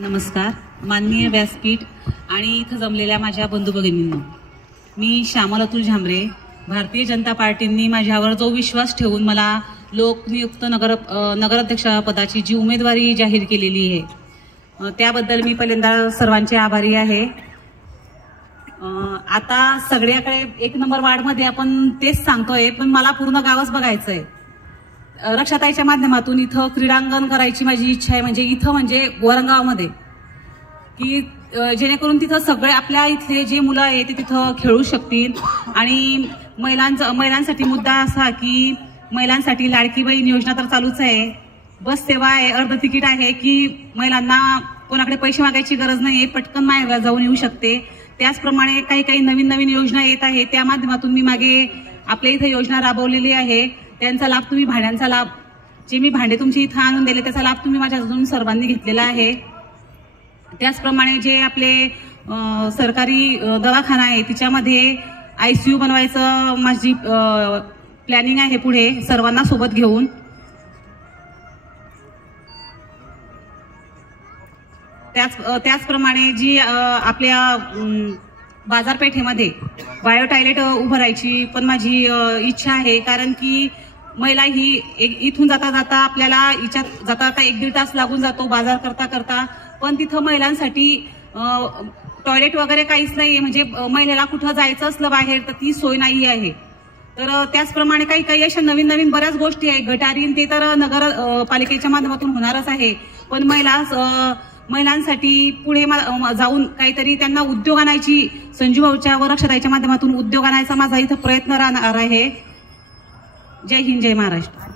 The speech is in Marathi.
नमस्कार माननीय व्यासपीठ आणि इथं जमलेल्या माझ्या बंधू भगिनींनो, मी श्यामल अतुल झांबरे. भारतीय जनता पार्टींनी माझ्यावर जो विश्वास ठेवून मला लोकनियुक्त नगराध्यक्ष पदाची जी उमेदवारी जाहीर केलेली आहे त्याबद्दल मी पहिल्यांदा सर्वांचे आभारी आहे. आता सगळ्याकडे एक नंबर वार्डमध्ये आपण तेच सांगतोय, पण मला पूर्ण गावच बघायचंय. रक्षाताईच्या माध्यमातून इथं क्रीडांगण करायची माझी इच्छा आहे, म्हणजे इथं म्हणजे गोरंगावमध्ये, की जेणेकरून तिथं सगळे आपल्या इथले जे मुलं आहेत ते तिथं खेळू शकतील. आणि महिलांसाठी मुद्दा असा की महिलांसाठी लाडकी बहीण योजना तर चालूच आहे, बस सेवा आहे, अर्ध तिकीट आहे की महिलांना कोणाकडे पैसे मागायची गरज नाही, पटकन माहेरला जाऊन येऊ शकते. त्याचप्रमाणे काही काही नवीन नवीन योजना येत आहे, त्या माध्यमातून मी मागे आपल्या इथं योजना राबवलेली आहे. त्यांचा लाभ तुम्ही, भाड्यांचा लाभ, जे मी भांडे तुमच्या इथं आणून दिले त्याचा लाभ तुम्ही माझ्याकडून सर्वांनी घेतलेला आहे. त्याचप्रमाणे जे आपले सरकारी दवाखाना आहे तिच्यामध्ये ICU बनवायचं माझी प्लॅनिंग आहे पुढे सर्वांना सोबत घेऊन. त्याचप्रमाणे जी आपल्या बाजारपेठेमध्ये बायो टॉयलेट उभारायची पण माझी इच्छा आहे, कारण की महिला ही इथून जाता जाता आपल्याला इच्छात जाता जाता 1-1.5 तास लागून जातो बाजार करता करता, पण तिथं महिलांसाठी टॉयलेट वगैरे काहीच नाहीये. म्हणजे महिलेला कुठं जायचं असलं बाहेर तर ती सोय नाही आहे. तर त्याचप्रमाणे काही काही अशा नवीन नवीन बऱ्याच गोष्टी आहेत. गटारीन ते तर नगरपालिकेच्या माध्यमातून होणारच आहे, पण महिलांसाठी पुढे जाऊन काहीतरी त्यांना उद्योग आणायची, संजू भाऊच्या व रक्षाताईच्या माध्यमातून उद्योग आणायचा माझा इथं प्रयत्न राहणार आहे. जय हिंद, जय महाराष्ट्र.